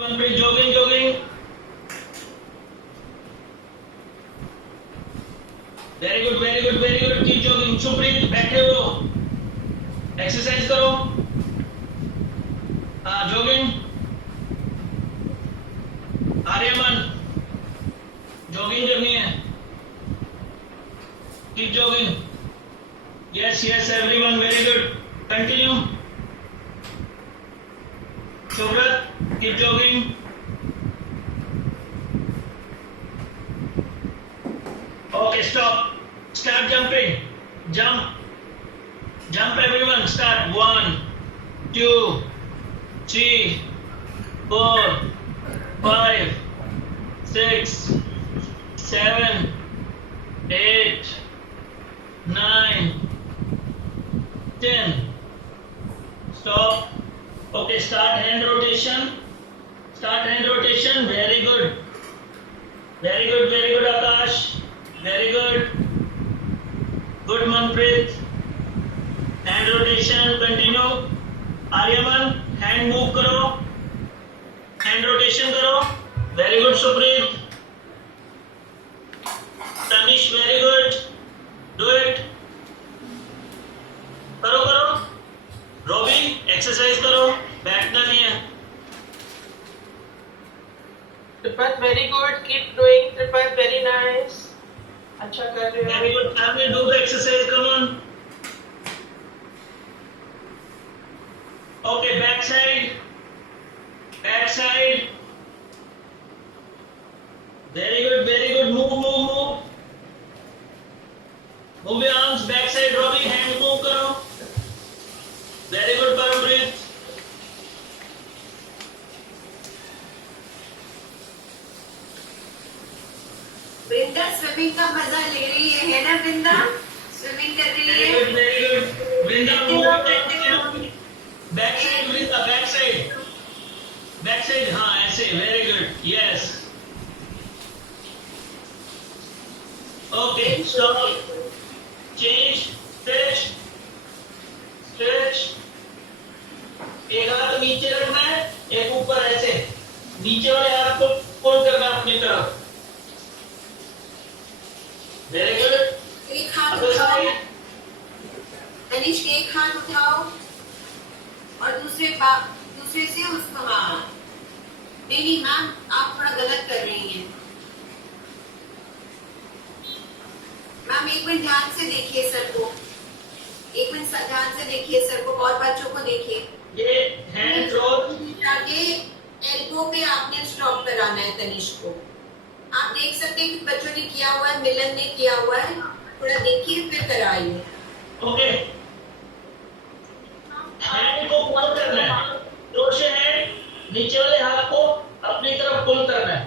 Jogging, jogging. Very good, very good, very good. Keep jogging. Shubhrit, बैठे हो. Exercise करो. Jogging. Aryaman, jogging करनी है. Keep jogging. Yes, yes, everyone. Very good. Continue. Shubhrat, keep jogging. Okay, stop. Start jumping. Jump. Jump, everyone. Start. 1, 2, 3, 4, 5, 6, 7, 8, 9, 10. Stop. Okay, start hand rotation. Start hand rotation. Very good. Very good, very good, Akash. Very good. Good, Manpreet. Hand rotation. Continue. Aryaman, hand move करो. Hand rotation करो. Very good, Supreet. Tanish, very good. Do it. करो करो. Robbie, exercise करो. बैठना नहीं है. Tripat, very good. Keep doing. Tripat, very nice. अच्छा कर रहे हो. Very good. Family, do the exercise. Come on. Okay, back side. Back side. Very good, very good. Move, move, move. Move your arms. Back side, Robbie. Hand move करो. Very good, Parampreet. वृंदा swimming का मजा ले रही है ना वृंदा? Swimming कर रही Very है. good, very good. Vrinda, move. Back side, Vrinda. Back side. Back side. हाँ, ऐसे. Very good. Yes. Okay. Stop. Change. Stretch. Stretch. एक हाथ नीचे रखना है, एक ऊपर ऐसे. नीचे वाले हाथ को पुल करना अपनी तरफ. Very good. एक हाथ Other उठाओ. side. तनिष्क एक हाथ उठाओ और दूसरे से उसको. हाँ नहीं मैम, आप थोड़ा गलत कर रही हैं मैम. एक मिनट ध्यान से देखिए सर को. एक मिनट ध्यान से देखिए सर को. बहुत बच्चों को देखिए. ये हैंड रोल. आगे एल्बो पे आपने स्टॉप कराना है तनिष्क को. आप देख सकते हैं कि बच्चों ने किया हुआ है, मिलन ने किया हुआ है. थोड़ा देखिए फिर कराइए. ओके. हैंड को पुल करना है. जोर से हैंड नीचे वाले हाथ को अपनी तरफ पुल करना है.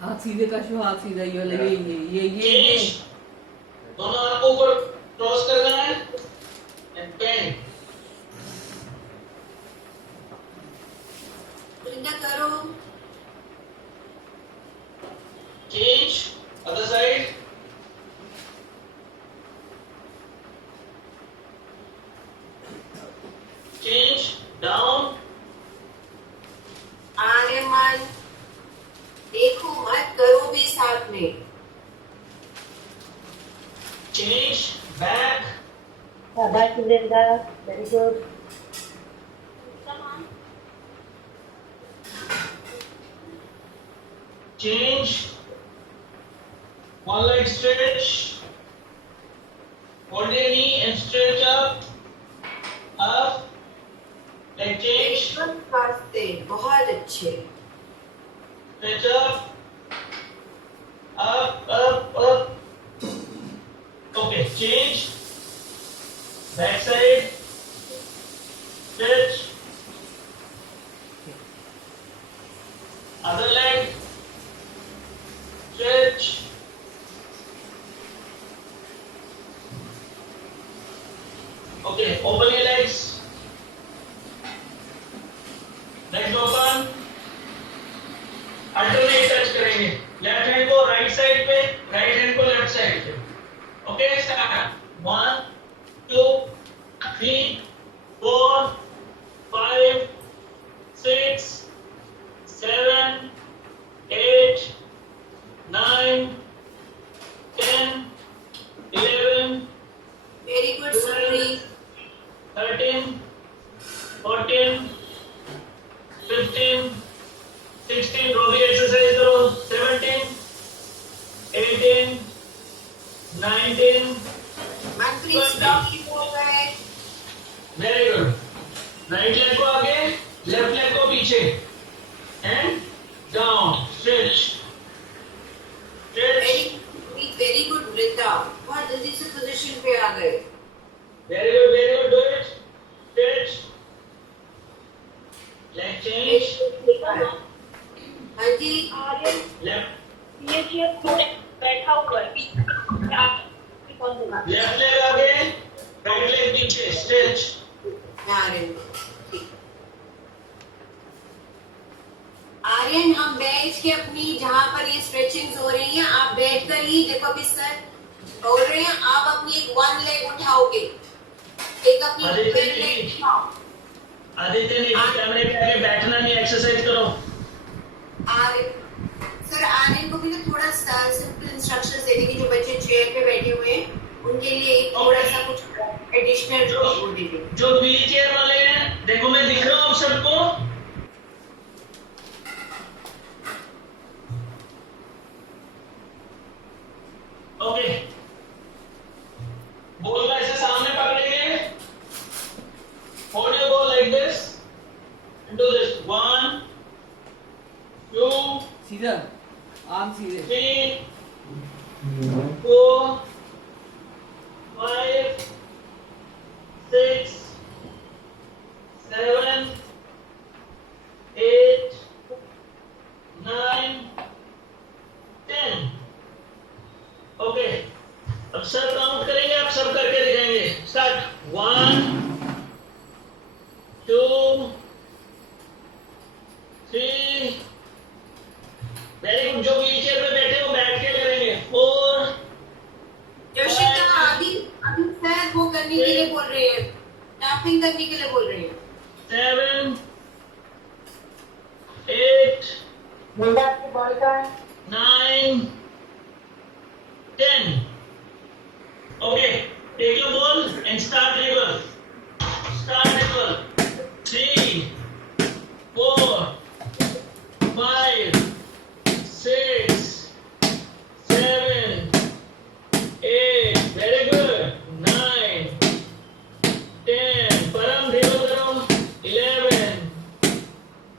हाथ सीधे का शो. हाथ सीधा. ये वाला ये चेंज. दोनों हाथ को ऊपर क्रॉस करना है. And bend. वृंदा करो. Change. Other side. Change. Down. Aryaman देखो मत, करो भी साथ में. Change. Back. Back to Vrinda. Very good. Change. One leg stretch. Hold your knee and stretch up. Up. Leg change. एकदम फास्ते. बहुत अच्छे. Stretch up. Up, up, up. Okay, change. Back side. Stretch. Other leg. Stretch. Okay, open your legs. Legs open. Alternate touch करेंगे. Left hand को right side पे, right hand को left side पे. Okay, start. 1, 2, 4, 5, 6, 7, 8, 9, 10, 11, Very good, Supreet. 13, 14, 15, 16, Robbie exercise करो, 17, 18, 19, Manpreet, stop की बोल रहा है. Very good. राइट लेग को आगे, लेफ्ट लेग को पीछे, and down, stretch, stretch. Very good, Vrinda. बहुत जल्दी से पोजीशन पे आ गए. Very good, do it. Stretch, leg change, हाँ जी. लेफ्ट ये चेयर थोड़े बैठा हुआ है कौन देगा लेफ्ट लेग आगे, राइट लेग पीछे, स्ट्रेच. आर्यन, ठीक. आर्यन, हम बैठ के अपनी जहाँ पर ये स्ट्रेचिंग्स हो रही हैं, आप बैठ कर ही देखो अभी सर बोल रहे हैं, आप अपनी एक वन लेग उठाओगे, एक अपनी आदित्य ट्वेन जी. लेग उठाओ. आदित्य ने कैमरे के आगे बैठना नहीं, एक्सरसाइज करो. आर्यन, सर आर्यन को भी ना थोड़ा सिंपल इंस्ट्रक्शंस दे देंगे, जो बच्चे चेयर पे बैठे हुए हैं उनके लिए एक थोड़ा सा कुछ एडिशनल वो दे देंगे. जो व्हील चेयर वाले हैं, देखो मैं दिख रहा हूँ आप सबको. ओके, बॉल का ऐसे सामने पकड़ेंगे. Hold your ball like this and do this. 1, 2, सीधा, आर्म सीधे. 3, 4, 5, 6, 7, 8, 9, 10. ओके, अब सब काउंट करेंगे, आप सब करके दिखाएंगे. स्टार्ट. 1, 2, 3. Very good. जो व्हील चेयर पे बैठे वो बैठ के करेंगे. 4, जोशिका, अभी अभी सर वो करने के लिए बोल रहे हैं, टैपिंग करने के लिए बोल रहे हैं. 7, 8, मुंडा की बॉल का 9, 10. Okay, take your ball and start dribble. Start dribble. 3, 4, 5, 6, 7, 8. Very good. 9, 10. Param dribble karo. 11,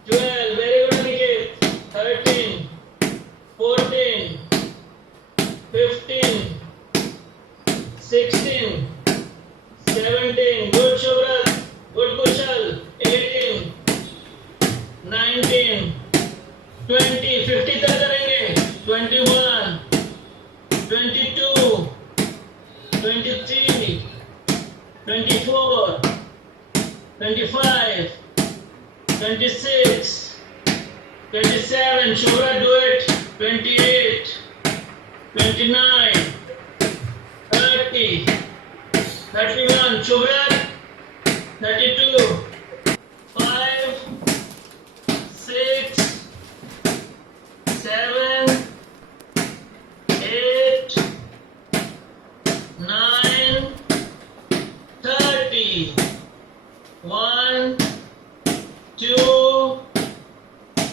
12. Very good, Aniket. 13, 14, 15, 16, 17. Good, Shubhrat. Good, Kushal. 18, 19, 20. 50 तक करेंगे. 21, 22, 23, 24, 25, 26, 27. Shubhrat, do it. 28, 29, 30, 31. Shubhrat, 32, 5, 6, 7, 8, 9, 30. 1, 2,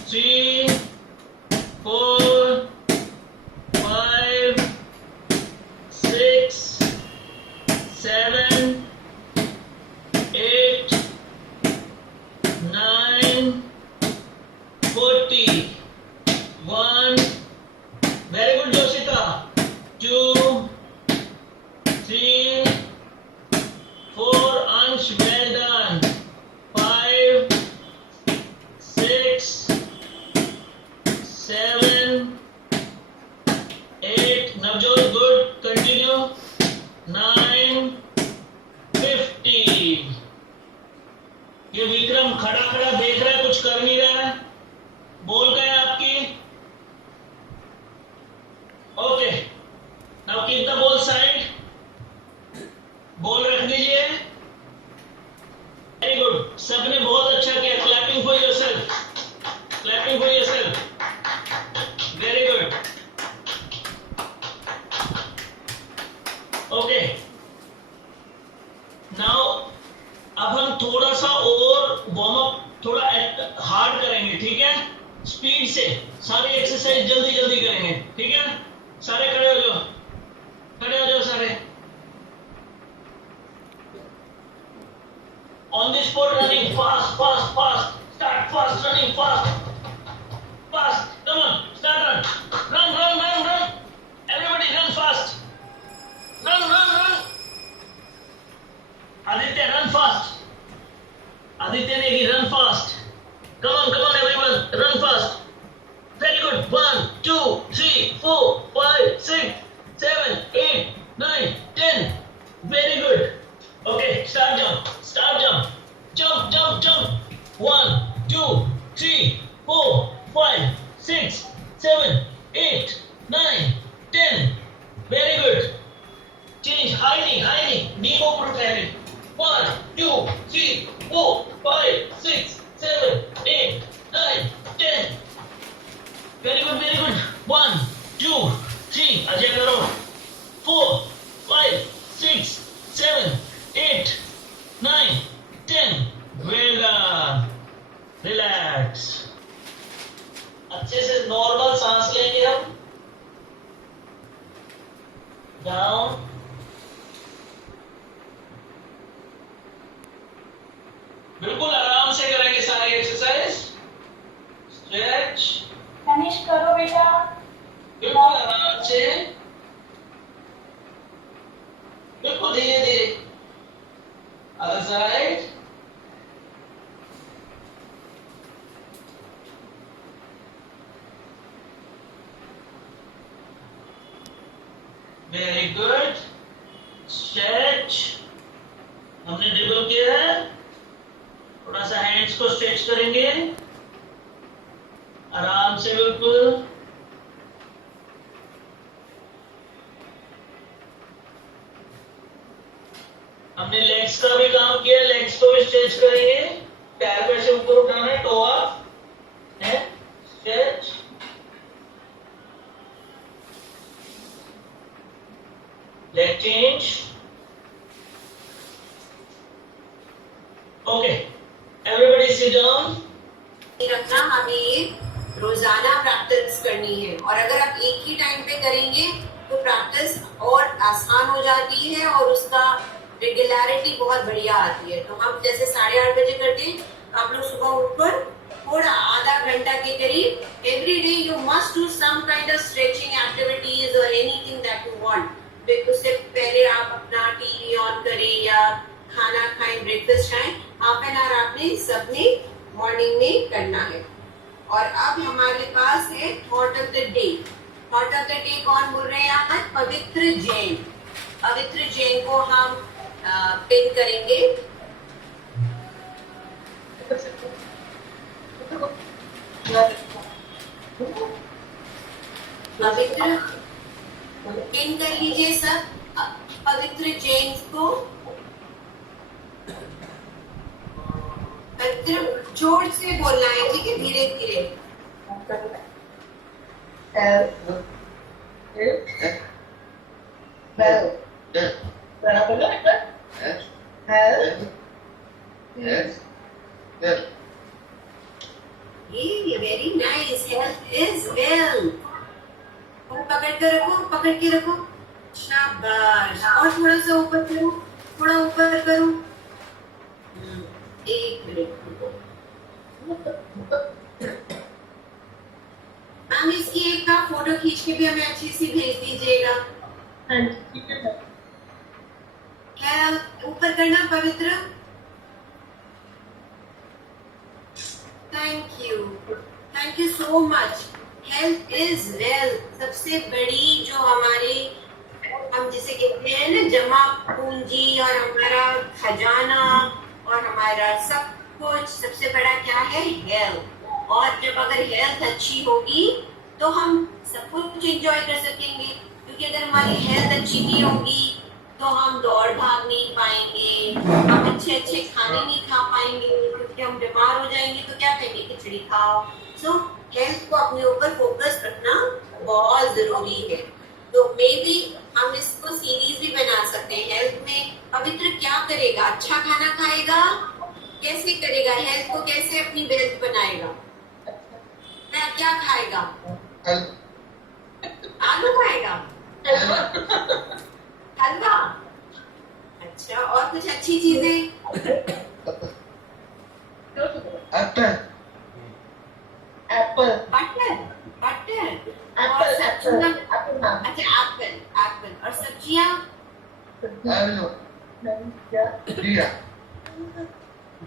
3, 4, 5, 6, 7, 8, 9, 40. 1. Very good, Joshita. 2, 3, 4. Ansh, well done. 5, 6, 7, 8. Navjot, good. Continue. 9, 50. ये विक्रम खड़ा खड़ा देख रहा है, कुछ कर नहीं रहा है. बोल गए आपकी. Okay, now keep the ball side. Ball रख दीजिए. सबने बहुत अच्छा किया. Clapping for yourself. Clapping for yourself. Very good. Okay. Now अब हम थोड़ा सा और वार्म अप थोड़ा हार्ड करेंगे. ठीक है, स्पीड से सारी एक्सरसाइज जल्दी जल्दी करेंगे. ठीक है, सारे खड़े हो जाओ. खड़े हो जाओ सारे. On the spot running fast, fast, fast. Start fast running fast. Fast. Come on, start run. Run, run, run, run. Everybody run fast. Run, run, run. Aditya, run fast. Aditya Negi, run fast. Come on, everyone, run fast. Very good. 1, 2, 3, 4, 5, 6, 7, 8, 9, 10. Very good. Okay, start jump. Start jump. Jump, jump, jump. 1, 2, 3, 4, 5, 6, 7, 8, 9, 10. Very good. Change. High knee, high knee. Knee को ऊपर उठाएंगे. 1, 2, 3, 4, 5, 6, 7, 8, 9, 10. Very good, very good. 1, 2, 3. Ajay करो. 4, 5, 6, 7, 8, 9, 10. Well done. Relax. अच्छे से normal सांस लेंगे हम. Down. बिल्कुल आराम से करेंगे सारी एक्सरसाइज. स्ट्रेच. तनिष्क करो बेटा. बिल्कुल आराम से. बिल्कुल धीरे धीरे. Other side. Very good. Stretch. हमने ड्रिबल किया है. थोड़ा सा हैंड्स को स्ट्रेच करेंगे आराम से. बिल्कुल. हमने लेग्स का भी काम किया. लेग्स को भी स्ट्रेच करेंगे. पैर को ऐसे ऊपर उठाना है. टो अप है. Stretch. Leg change. Okay, everybody sit down. रखना, हमें ये रोजाना प्रैक्टिस करनी है और अगर आप एक ही टाइम पे करेंगे तो प्रैक्टिस और आसान हो जाती है और उसका रेगुलरिटी बहुत बढ़िया आती है. तो हम जैसे 8:30 बजे करते हैं, आप लोग सुबह उठकर थोड़ा आधा घंटा के करीब every day you must do some kind of stretching activities और एनीथिंग दैट यू वांट. उससे पहले आप अपना टीवी ऑन करें या खाना खाएं, ब्रेकफास्ट खाएं, हाफ एन आवर आपने सबने मॉर्निंग में करना है. और अब हमारे पास है thought of the day. Thought of the day कौन बोल रहे हैं आज? पवित्र जैन. पवित्र जैन को हम पिन करेंगे. पवित्र पिन कर लीजिए सब. पवित्र जैन को जोर से बोलना है. ठीक है, धीरे धीरे. Very nice. Health is wealth. पकड़ के रखो, पकड़ के रखो. शाबाश. और थोड़ा सा ऊपर करो, थोड़ा ऊपर करो. 1 मिनट. मैम इसकी एक का फोटो खींच के भी हमें अच्छी सी भेज दीजिएगा. क्या ऊपर करना पवित्र. Thank you so much. Health is wealth. सबसे बड़ी जो हमारे, हम जिसे कहते हैं ना, जमा पूंजी और हमारा खजाना और हमारा सब कुछ, सबसे बड़ा क्या है? हेल्थ. और जब अगर हेल्थ अच्छी होगी तो हम सब कुछ एंजॉय कर सकेंगे. क्योंकि अगर हमारी हेल्थ अच्छी नहीं होगी तो हम दौड़ भाग नहीं पाएंगे, हम अच्छे अच्छे खाने नहीं खा पाएंगे, हम बीमार हो जाएंगे तो क्या कहेंगे, खिचड़ी खाओ। सो हेल्थ को अपने ऊपर फोकस रखना बहुत जरूरी है। तो मे बी हम इसको सीरीज भी बना सकते हैं। हेल्थ में पवित्र क्या करेगा, अच्छा खाना खाएगा, कैसे करेगा, हेल्थ को कैसे अपनी वेल्थ बनाएगा, क्या खाएगा, आलू खाएगा, हलवा, अच्छा, और कुछ अच्छी चीजें, एप्पल बटर, बटर और एप्पल सब्जियां, एप्पल मैम अच्छा एप्पल, एप्पल और सब्जियां,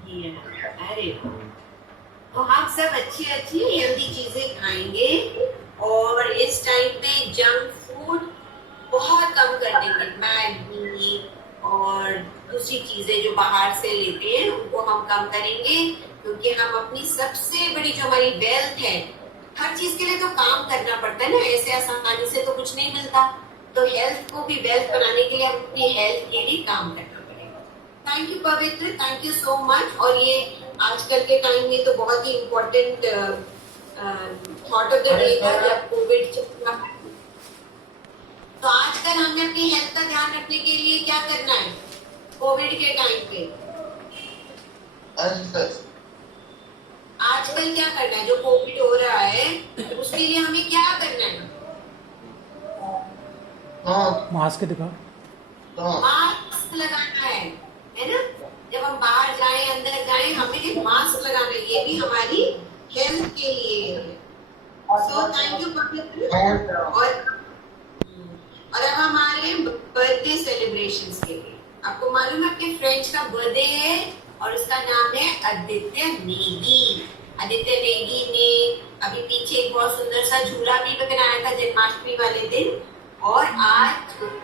घिया अरे तो हम सब अच्छी अच्छी हेल्दी चीजें खाएंगे और इस टाइम पे जंक फूड बहुत कम कर देंगे। मैगी और दूसरी चीजें जो बाहर से लेते हैं उनको हम कम करेंगे, क्योंकि हम अपनी सबसे बड़ी जो हमारी वेल्थ है, हर चीज के लिए तो काम करना पड़ता है ना, ऐसे आसानी से तो कुछ नहीं मिलता। तो हेल्थ को भी वेल्थ बनाने के लिए हम अपनी हेल्थ के लिए काम करना पड़ेगा। Thank you Pavitra, thank you so much. और ये आजकल के टाइम में तो बहुत ही important thought of the day था जब कोविड चल रहा है। तो आजकल हमें अपनी हेल्थ का ध्यान रखने के लिए क्या करना है कोविड के टाइम पे? आजकल क्या करना है, जो कोविड हो रहा है उसके लिए हमें क्या करना है? मास्क दिखा, मास्क लगाना है ना? जब हम बाहर जाएं, अंदर जाएं, हमें मास्क लगाना है, ये भी हमारी हेल्थ के लिए है। सो थैंक यू पवित्र। और अब हम आ रहे हैं बर्थडे सेलिब्रेशंस के लिए। आपको मालूम है आपके फ्रेंड्स का बर्थडे है और उसका नाम है आदित्य नेगी। आदित्य नेगी ने अभी पीछे एक बहुत सुंदर सा झूला भी बनाया था जन्माष्टमी वाले दिन, और आज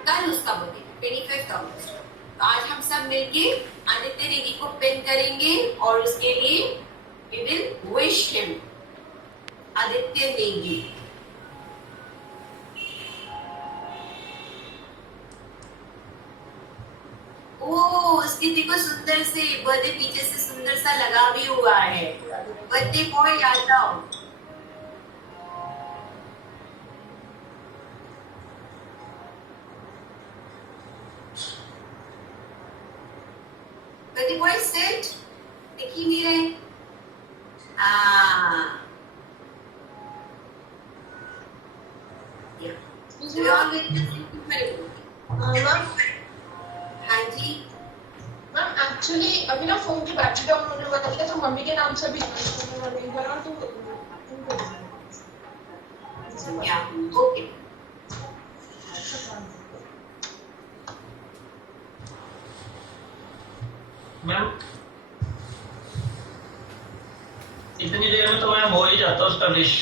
कल उसका बर्थडे 25 अगस्त। तो आज हम सब मिलके आदित्य नेगी को पिन करेंगे और उसके लिए we will wish him Aditya Negi. उसकी देखो सुंदर से बर्थडे पीछे से सुंदर सा लगा भी हुआ है। बर्थडे बॉय आ जाओ। बर्थडे बॉय सेट दिख ही नहीं रहे। मैम हाँ जी मैम एक्चुअली अभी ना फोन की बैटरी डाउन होने वाली है, तो मम्मी के नाम से भी यूज करने वाले हैं ना, तो ओके। मैम इतनी देर में तो मैं हो ही जाता उसका विश।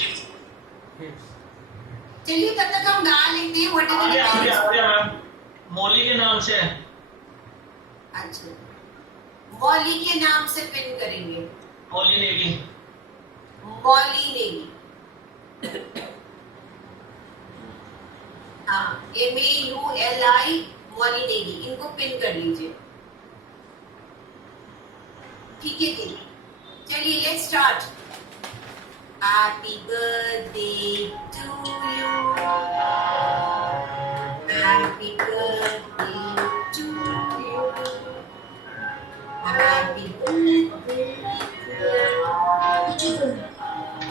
चलिए तब तक हम गा लेते हैं आ गया मैम, मौली के नाम से। अच्छा, मौली के नाम से पिन करेंगे। मौली नेगी। मौली नेगी, हाँ, MAULI मौली नेगी, इनको पिन कर लीजिए। ठीक है जी, चलिए let's start. Happy birthday to you. Happy birthday to you. Happy birthday to you.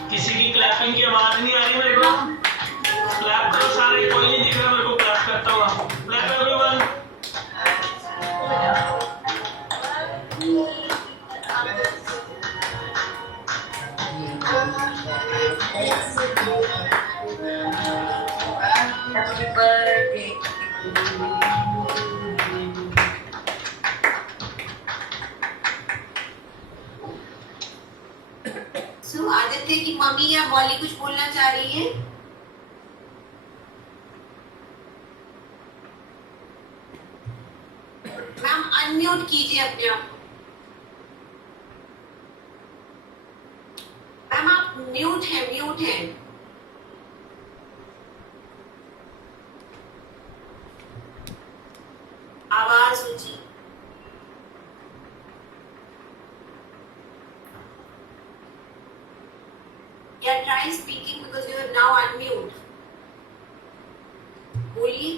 किसी की क्लैपिंग की आवाज नहीं आ रही मेरे को। क्लैप करो सारे, कोई नहीं दिख रहा मेरे को क्लैप करता हुआ। Clap everyone. Happy birthday. So Aditya की मम्मी या मौली कुछ बोलना चाह रही है? मैम अनम्यूट कीजिए अपने आप। मैम आप म्यूट है, म्यूट है। आवाज ऊंची। Yeah, try speaking because you are now unmute. बोलिए.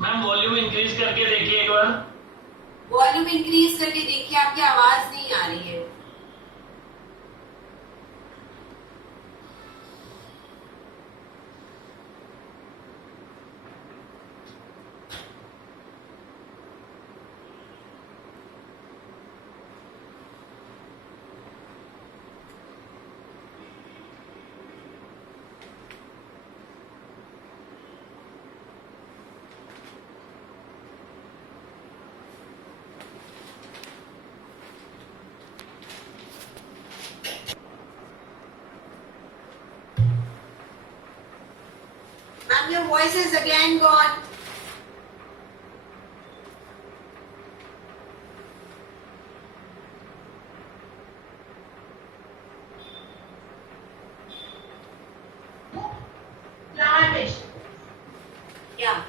मैम वॉल्यूम इंक्रीज करके देखिए एक बार. वॉल्यूम इंक्रीज करके देखिए, आपकी आवाज नहीं आ रही है. Ma'am, your voice is again gone. Ramesh. Yeah.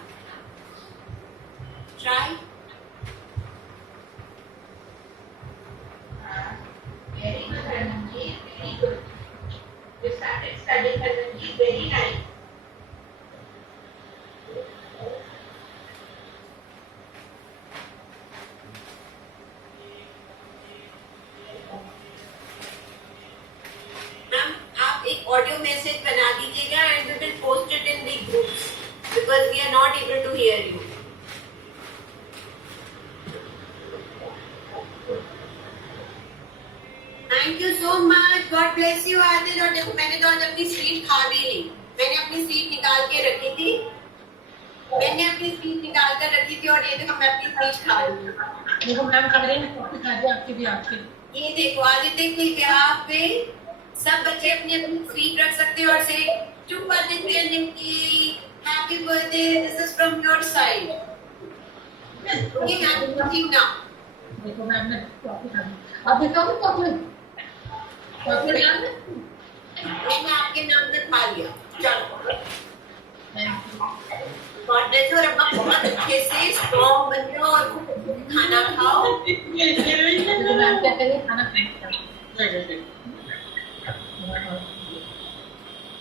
Try. Very good, Anandji. Very good. You started studying, Anandji. Very nice. Ma'am, आप एक ऑडियो मैसेज बना दीजिएगा and we will post it in the groups because we are not able to hear you. Thank you so much. God bless you. Adil, और देखो मैंने तो आज अपनी सीट खा भी ली. मैंने अपनी सीट निकाल के रखी थी. मैंने अपनी सीट निकाल कर रखी थी और ये देखो मैं अपनी सीट खा रही हूँ. देखो मैम कमरे में कॉफी खा दी आपकी भी आपकी. ये देखो आदित्य के बिहाफ पे सब बच्चे अपनी अपनी सीट रख सकते हैं और say to Aditya Niki happy birthday this is from your side. Okay ma'am, ठीक ना. देखो मैम ने कॉफी खा दी. अब देखो कॉफी डाल दे. मैंने आपके नाम से खा लिया. चलो गॉड ब्लेस यू. और अब बहुत अच्छे से स्ट्रॉन्ग बन जाओ और खाना खाओ. देखो मैम क्या करिए खाना खाएंगे.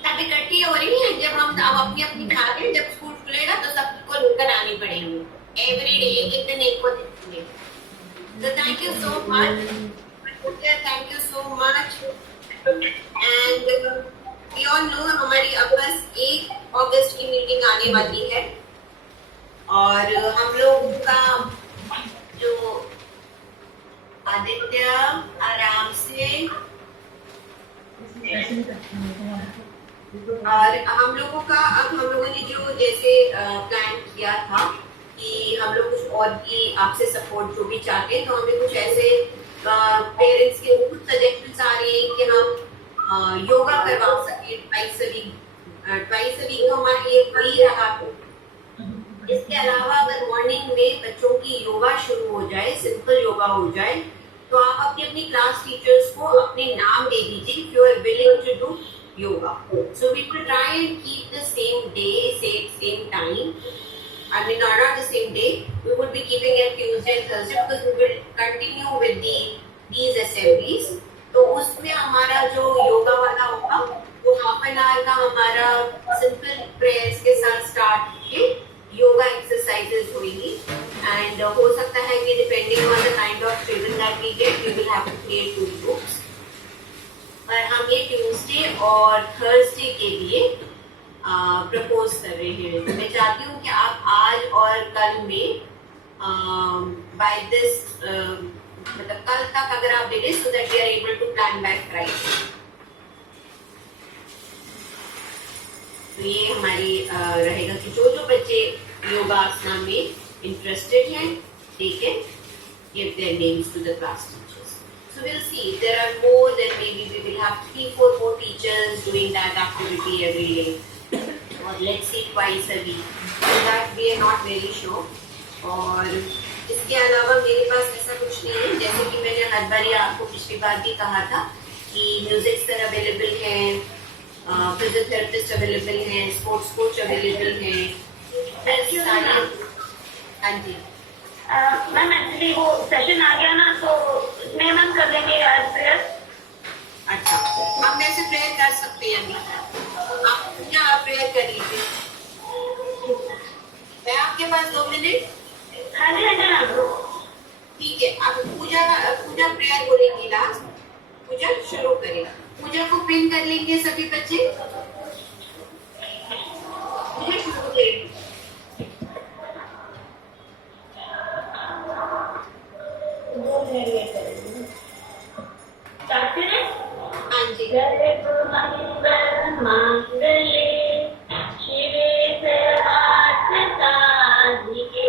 सब इकट्ठी हो रही है. जब हम अब अपनी अपनी खा लें, जब स्कूल खुलेगा तो सबको लेकर आनी पड़ेगी. एवरी डे एक दिन एक को देखेंगे. So thank you so much. Thank you so much. And we all know हमारी अब बस 1 अगस्त की मीटिंग आने वाली है और हम लोग का जो आदित्य आराम से और हम लोगों का अब हम लोगों ने जो जैसे प्लान किया था कि हम लोग कुछ और भी आपसे सपोर्ट जो भी चाहते हैं, तो हमें कुछ ऐसे पेरेंट्स के कुछ सजेशंस आ रहे हैं कि हम योगा करवा सके ट्वाइस अ वीक हमारे लिए फ्री रहा. इसके अलावा अगर मॉर्निंग में बच्चों की योगा शुरू हो जाए, सिंपल योगा हो जाए, तो आप अपनी अपनी क्लास टीचर्स को अपने नाम दे दीजिए if you are willing to do yoga. So we will try and keep the same day, same time. I mean, not the same day. We will be keeping it Tuesday and Thursday because we will continue with these assemblies. तो उसमें हमारा जो योगा वाला होगा वो half an hour का हमारा simple prayers के साथ स्टार्ट के योगा एक्सरसाइजेस होंगी. एंड हो सकता है कि depending on the kind of children that we get, we will have to create 2 groups. पर हम ये ट्यूसडे और थर्सडे के लिए प्रपोज कर रहे हैं. मैं चाहती हूँ कि आप आज और कल में बाय दिस मतलब कल तक अगर आप दे दें so that we are able to plan by Friday. तो ये हमारी रहेगा कि जो बच्चे योगा आसना में इंटरेस्टेड हैं, ठीक है, give their names to the class teachers. So we'll see. If there are more, then maybe we will have 3-4 more teachers doing that activity every day. Or let's say twice a week. So that we are not very sure. और इसके अलावा मेरे पास ऐसा कुछ नहीं है. जैसे कि मैंने हर बार आपको पिछली बार भी कहा था कि म्यूजिक सर अवेलेबल हैं, फिजियोथेरेपिस्ट अवेलेबल हैं, स्पोर्ट्स कोच अवेलेबल हैं. हाँ जी। मैम एक्चुअली वो सेशन आ गया ना, तो उसमें मैम कर लेंगे आज प्रेयर। अच्छा, हम वैसे प्रेयर कर सकते हैं अभी। आप प्रेयर कर लीजिए। है आपके पास 2 मिनट? हाँ जी मैम। ठीक है, अब पूजा प्रेयर बोलेंगी लास्ट। पूजा शुरू करें। पूजा को पिन कर लेंगे सभी बच्चे। पूजा शुरू करें। हाँ जी। मंगले शिवे सर्वार्थ साधिके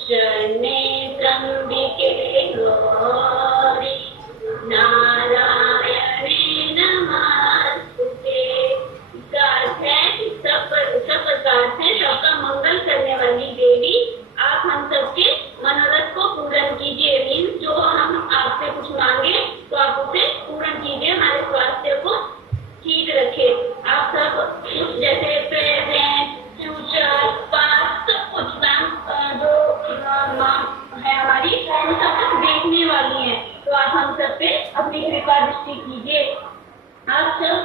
शरण्ये त्र्यंबिके गौरी नारायणे नमस्ते। इसका अर्थ है कि सब प्रकार से सबका मंगल करने वाली देवी, आप हम सबके मनोरथ को पूर्ण कीजिए। मीन्स जो हम आपसे कुछ मांगे तो आप उसे पूर्ण कीजिए, हमारे स्वास्थ्य को ठीक रखे। आप सब जैसे प्रेजेंट, फ्यूचर, पास्ट, सब कुछ मैम जो माँ है हमारी, वो सब कुछ देखने वाली है, तो आप हम सब पे अपनी कृपा दृष्टि कीजिए। आप सब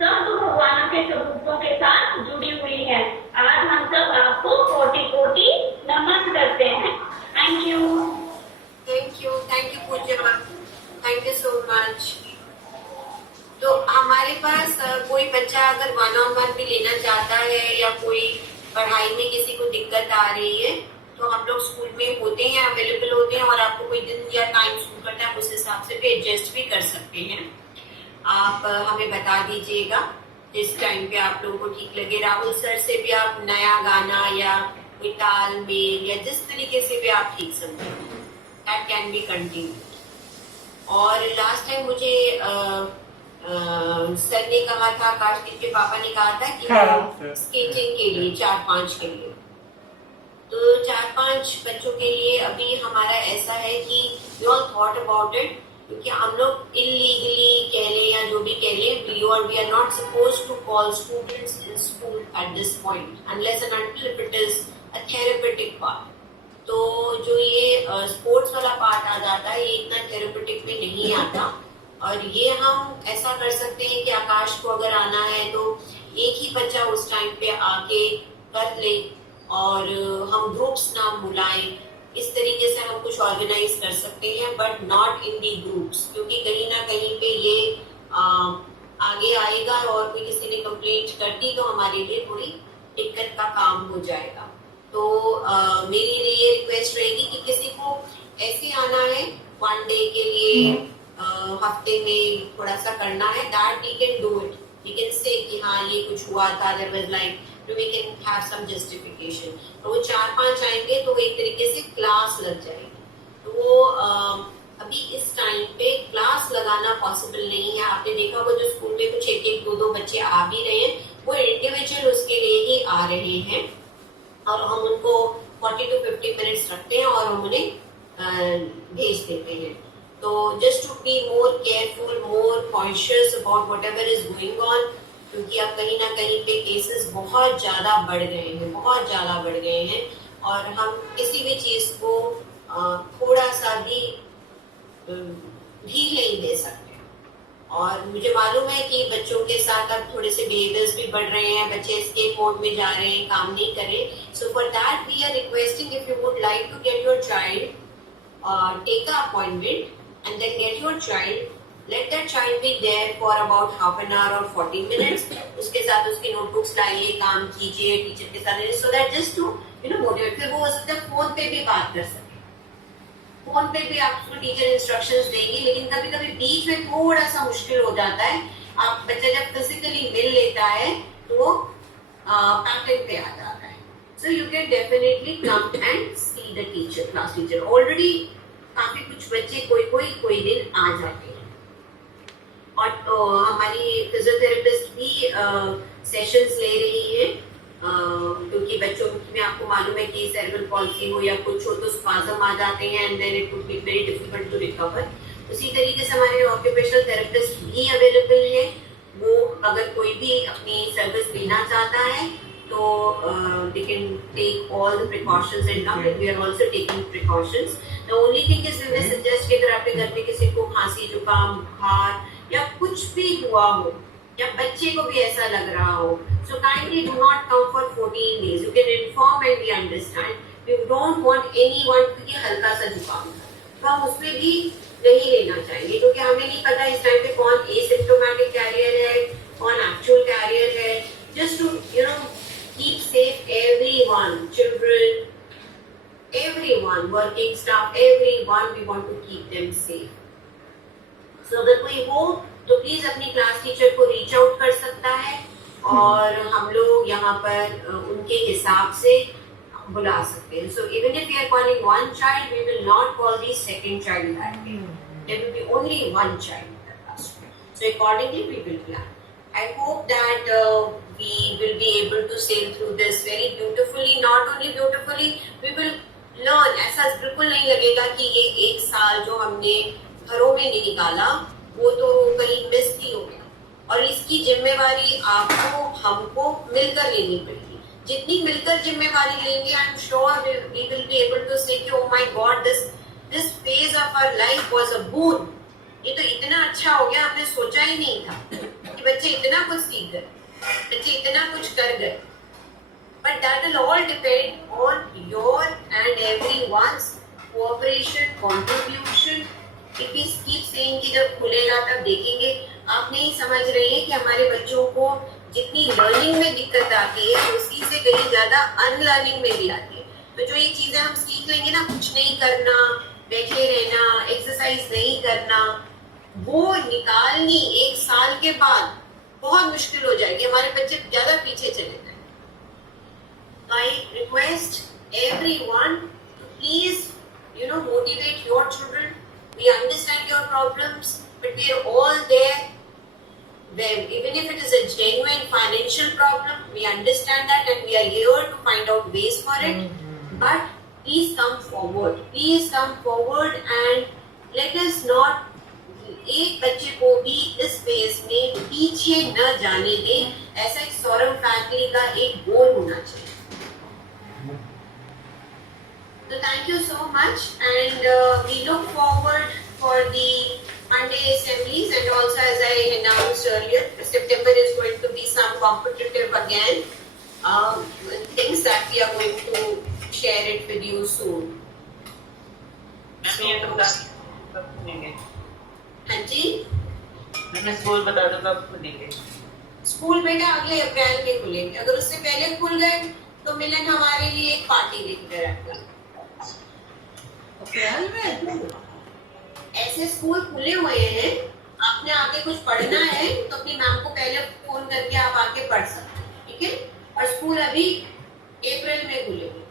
भगवानों के स्वरूपों के साथ जुड़ी हुई है। आज हम सब आपको कोटि नमन करते हैं। Thank you Puja, thank you so much. तो हमारे पास कोई बच्चा अगर 1-on-1 भी लेना चाहता है या कोई पढ़ाई में किसी को दिक्कत आ रही है, तो हम लोग स्कूल में होते हैं, अवेलेबल होते हैं, और आपको कोई दिन या टाइम सूट करता है उस हिसाब से भी एडजस्ट भी कर सकते हैं। आप हमें बता दीजिएगा जिस टाइम पे आप लोगों को ठीक लगे। राहुल सर से भी आप नया गाना या कोई ताल मेल या जिस तरीके से भी आप ठीक समझे, दैट कैन बी कंटिन्यू। और लास्ट टाइम मुझे सर ने कहा था, कार्तिक के पापा ने कहा था कि स्केटिंग के लिए 4-5 के लिए, तो 4-5 बच्चों के लिए अभी हमारा ऐसा है कि we all thought about it, क्योंकि हम लोग इलीगली कह लें या जो भी कह लें, we are not suppose to call students in school at this point unless and until if it is a therapeutic part. तो जो ये स्पोर्ट्स वाला पार्ट आ जाता है, ये इतना थेरेपेटिक में नहीं आता, और ये हम ऐसा कर सकते हैं कि आकाश को अगर आना है तो एक ही बच्चा उस टाइम पे आके कर ले, और हम ग्रुप्स ना बुलाएं। इस तरीके से हम कुछ ऑर्गेनाइज कर सकते हैं, but not in the groups, क्योंकि कहीं ना कहीं पे ये आगे आएगा और कोई किसी ने कंप्लेंट कर दी तो हमारे लिए थोड़ी दिक्कत का काम हो जाएगा। तो मेरी ये रिक्वेस्ट रहेगी कि किसी को ऐसे आना है 1 डे के लिए, हफ्ते में थोड़ा सा करना है, that we can do it. We can say कि हाँ ये कुछ हुआ था, there was like, we can have some justification. तो वो 4-5 आएंगे तो एक तरीके से क्लास लग जाएगी। तो वो अभी इस टाइम पे क्लास लगाना पॉसिबल नहीं है। आपने देखा होगा जो स्कूल में कुछ 1-1, 2-2 बच्चे आ भी रहे हैं, वो इंडिविजुअल उसके लिए ही आ रहे हैं, और हम उनको 40 to 50 मिनट्स रखते हैं और हम उन्हें भेज देते हैं। तो just to be more careful, more conscious about whatever is going on, क्योंकि अब कहीं ना कहीं पे केसेस बहुत ज्यादा बढ़ गए हैं, बहुत ज्यादा बढ़ गए हैं, और हम किसी भी चीज को थोड़ा सा भी नहीं दे सकते। और मुझे मालूम है कि बच्चों के साथ अब थोड़े से बिहेवियर्स भी बढ़ रहे हैं, बच्चे स्केप बोर्ड में जा रहे हैं, काम नहीं कर रहे। So for that we are requesting, if you would like to get your child, take a appointment and then get your child, let that child be there for about half an hour or 40 minutes. उसके साथ उसकी notebooks लाइए, काम कीजिए teacher के साथ, so that just to motivate। फिर वो हो सकता है फोन पे भी बात कर सके, फोन पे भी आपको टीचर इंस्ट्रक्शंस देंगी, लेकिन कभी कभी बीच में थोड़ा सा मुश्किल हो जाता है। आप बच्चा जब फिजिकली मिल लेता है तो वो पैटर्न पे आ जाता है। So you can definitely come and see the teacher, class teacher। Already काफी कुछ बच्चे कोई दिन आ जाते हैं, और हमारी फिजियोथेरेपिस्ट भी सेशंस ले रही है, क्योंकि बच्चों में आपको मालूम है कि सेरेब्रल पॉल्सी हो या कुछ हो तो स्पाज़म आ जाते हैं, and then it would be very difficult to recover. उसी तरीके से हमारे ऑक्यूपेशनल थेरेपिस्ट भी अवेलेबल है। वो अगर कोई भी अपनी सर्विस लेना चाहता है तो they can take all the precautions and come. We are also taking precautions. The only thing is we may suggest कि अगर आपके घर में किसी को खांसी जुकाम बुखार या कुछ भी हुआ हो या बच्चे को भी ऐसा लग रहा हो, so kindly do not come for 14 days. You can inform and we understand. We don't want anyone क्योंकि हल्का सा जुकाम है तो हम उसमें भी नहीं लेना चाहेंगे क्योंकि हमें नहीं पता इस टाइम पे कौन एसिम्प्टोमेटिक कैरियर है कौन एक्चुअल कैरियर है. Just to keep safe everyone, children, everyone, working staff, everyone, we want to keep them safe. So अगर कोई हो तो प्लीज अपनी क्लास टीचर को रीच आउट कर सकता है और हम लोग यहाँ पर उनके हिसाब से बुला सकते हैं. So even if we are calling one child, we will not call the second child that way. There will be only one child in the classroom. So accordingly we will plan. I hope that we will be able to sail through this very beautifully. Not only beautifully, we will learn. ऐसा बिल्कुल नहीं लगेगा कि ये एक साल जो हमने घरों में नहीं निकाला वो तो कहीं मिस ही हो गया और इसकी जिम्मेवारी आपको हमको मिलकर लेनी पड़ेगी. जितनी मिलकर जिम्मेवारी लेंगे I am sure we will be able to say कि oh my god this phase of our life was a boon. ये तो इतना अच्छा हो गया हमने सोचा ही नहीं था कि बच्चे इतना कुछ सीख गए बच्चे इतना कुछ कर गए. But that will all depend on your and everyone's cooperation, contribution. If we keep saying कि जब खुलेगा तब देखेंगे, आप नहीं समझ रहे हैं कि हमारे बच्चों को जितनी लर्निंग में दिक्कत आती है उसी से कहीं ज्यादा अनलर्निंग में भी आती है. तो जो ये चीजें हम सीख लेंगे ना, कुछ नहीं करना, बैठे रहना, एक्सरसाइज नहीं करना, वो निकालनी एक साल के बाद बहुत मुश्किल हो जाएगी. हमारे बच्चे ज्यादा पीछे चले जाएंगे. I request everyone to please, motivate your children. We understand your problems, but we are all there. Even if it is a genuine financial problem, we understand that and we are here to find out ways for it. But please come forward. Please come forward and let us not एक बच्चे को भी इस phase में पीछे न जाने दें. ऐसा एक सौरभ फैमिली का एक गोल होना चाहिए. So thank you so much and we look forward for the Monday assemblies and also as I announced earlier, September is going to be some competitive again things that we are going to share it with you soon. हाँ जी, मैंने school बता दो कब खुलेंगे. School बेटा अगले अप्रैल में खुलेंगे. अगर उससे पहले खुल गए तो मिलन हमारे लिए एक पार्टी लेकर रखा. अप्रैल में ऐसे स्कूल खुले हुए हैं, आपने आके कुछ पढ़ना है तो अपनी मैम को पहले फोन करके आप आके पढ़ सकते हैं. ठीक है. और स्कूल अभी अप्रैल में खुले हुए.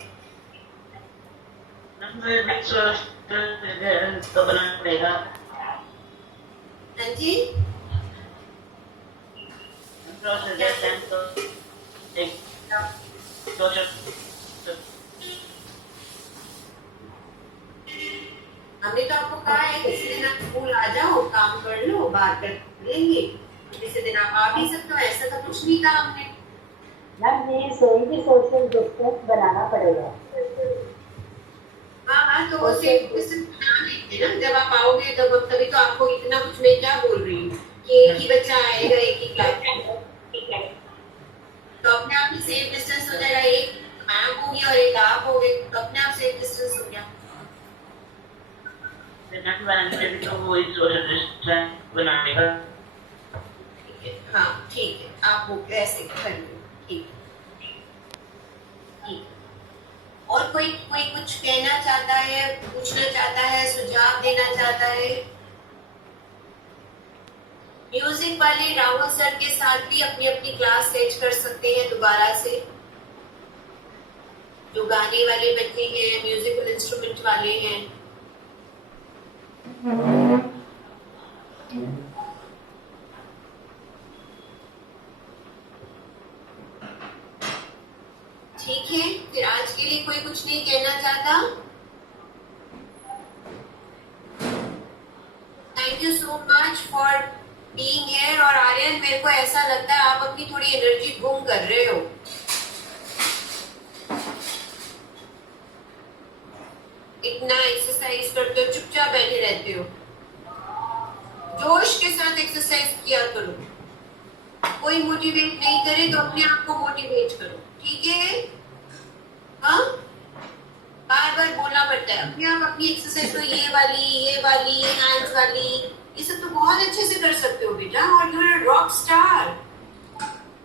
तो बनाना पड़ेगा. हाँ जी, हमने तो आपको कहा है किसी दिन आप स्कूल आ जाओ, काम कर लो, बात कर लेंगे. किसी दिन आप आ भी सकते हो, ऐसा तो कुछ नहीं कहा हमने. मैम ये सही भी सोशल डिस्टेंस बनाना पड़ेगा. हाँ तो वो सेफ डिस्टेंस बना लेंगे ना. जब आप आओगे तब तभी तो आपको इतना कुछ मैं क्या बोल रही हूँ कि एक ही बच्चा आएगा एक ही क्लास में तो अपने आप ही सेफ डिस्टेंस हो जाएगा. एक मैम होगी और एक आप होगे तो अपने आप सेफ डिस्टेंस हो गया. तो वो इस सोशल डिस्टेंस बनाएगा. हाँ ठीक है, आप वो ऐसे कर लो. ठीक. और कोई कुछ कहना चाहता है, पूछना चाहता है, सुझाव देना चाहता है? म्यूजिक वाले राहुल सर के साथ भी अपनी अपनी क्लास सेट कर सकते हैं दोबारा से. जो गाने वाले बच्चे हैं, म्यूजिकल इंस्ट्रूमेंट वाले हैं. ठीक है, फिर आज के लिए कोई कुछ नहीं कहना चाहता. Thank you so much for being here. और आर्यन, मेरे को ऐसा लगता है आप अपनी थोड़ी एनर्जी गुम कर रहे हो. रहते हो। जोश के साथ एक्सरसाइज किया करो। कोई मोटिवेट नहीं करे तो अपने आप को मोटिवेट करो, ठीक है? हाँ, बार बार बोलना पड़ता है अपने आप अपनी एक्सरसाइज। तो ये वाली, हैंड्स वाली, ये सब तो बहुत अच्छे से कर सकते हो बेटा, और यू आर रॉक स्टार।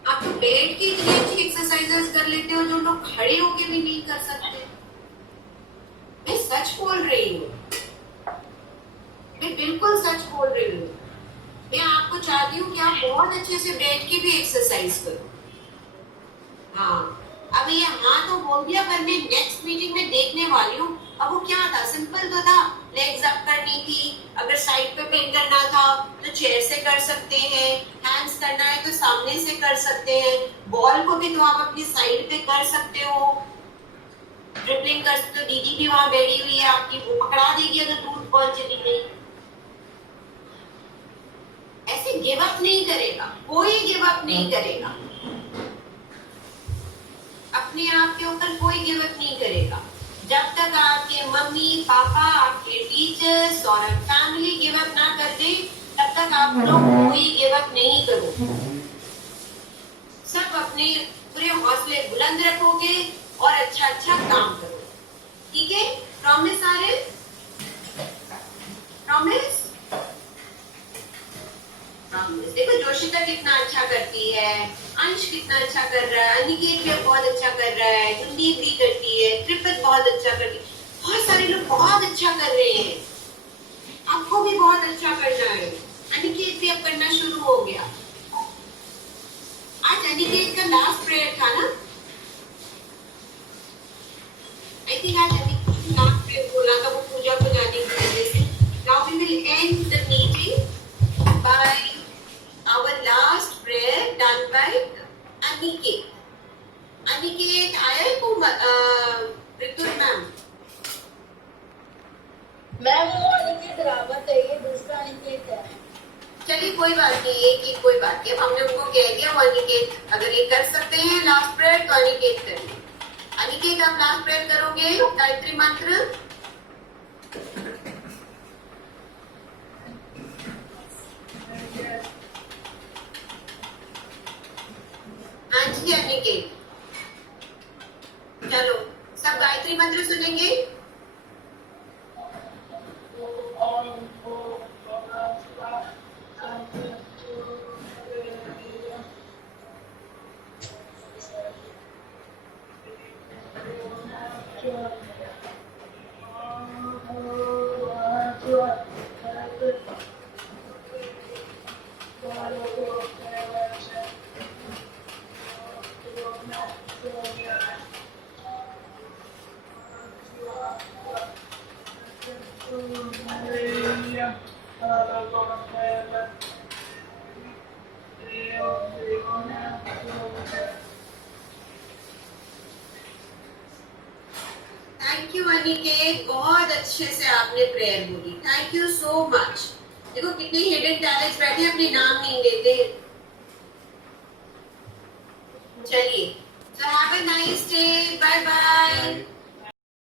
आप तो बैठ के इतनी अच्छी एक्सरसाइजेस कर लेते हो जो लोग खड़े होके भी नहीं कर सकते। मैं सच बोल रही हूँ, मैं बिल्कुल सच बोल रही हूँ। मैं आपको चाहती हूँ कि आप बहुत अच्छे से बैठ के भी एक्सरसाइज करो। हाँ, अब ये हाँ तो बोल दिया, पर मैं नेक्स्ट मीटिंग में देखने वाली हूँ। अब वो क्या था, सिंपल तो था, लेग्स अप करनी थी, अगर साइड पे पेन करना था तो चेयर से कर सकते हैं, हैंड्स करना है तो सामने से कर सकते हैं, बॉल को भी तो आप अपनी साइड पे कर सकते हो, ड्रिबलिंग कर सकते हो। दीदी भी वहां बैठी हुई है आपकी, वो पकड़ा देगी अगर दूर बॉल चली गई। ऐसे गिव अप नहीं करेगा कोई, गिव अप नहीं करेगा अपने आप के ऊपर, कोई गिव अप नहीं करेगा जब तक आपके मम्मी पापा, आपके टीचर्स और फैमिली गिव अप ना कर दे, तब तक आप लोग कोई गिव अप नहीं करो। सब अपने पूरे हौसले बुलंद रखोगे और अच्छा अच्छा काम करो, ठीक है? प्रॉमिस सारे, प्रॉमिस। देखो जोशिता कितना अच्छा करती है, अंश कितना अच्छा कर रहा है, अनिकेत भी बहुत अच्छा कर रहा है, गुनदीप भी करती है, त्रिपत बहुत अच्छा करती है, बहुत सारे लोग बहुत अच्छा कर रहे हैं। आपको भी बहुत अच्छा करना है। अनिकेत भी अब करना शुरू हो गया। आज अनिकेत का लास्ट प्रेयर था ना? आई थिंक आज अनिकेत लास्ट प्रेयर बोला था वो पूजा को जाने की वजह से। Now we will end the meeting by our last prayer done by Aniket. Aniket आया है को ऋतु मैम? मैम वो अनिकेत रावत है, ये दूसरा अनिकेत है। चलिए कोई बात नहीं, एक कोई बात नहीं। अब हमने उनको कह दिया वो अनिकेत अगर ये कर सकते हैं लास्ट प्रेयर तो अनिकेत करिए। अनिकेत आप लास्ट प्रेयर करोगे गायत्री मंत्र? हाँ जी अनिकेत, चलो सब गायत्री मंत्र सुनेंगे। थैंक यू अनिकेत, बहुत अच्छे से आपने प्रेयर बोली, थैंक यू सो मच। देखो कितने हिडन टैलेंट्स बैठे अपने नाम नहीं लेते। चलिए, so have a nice day, bye bye।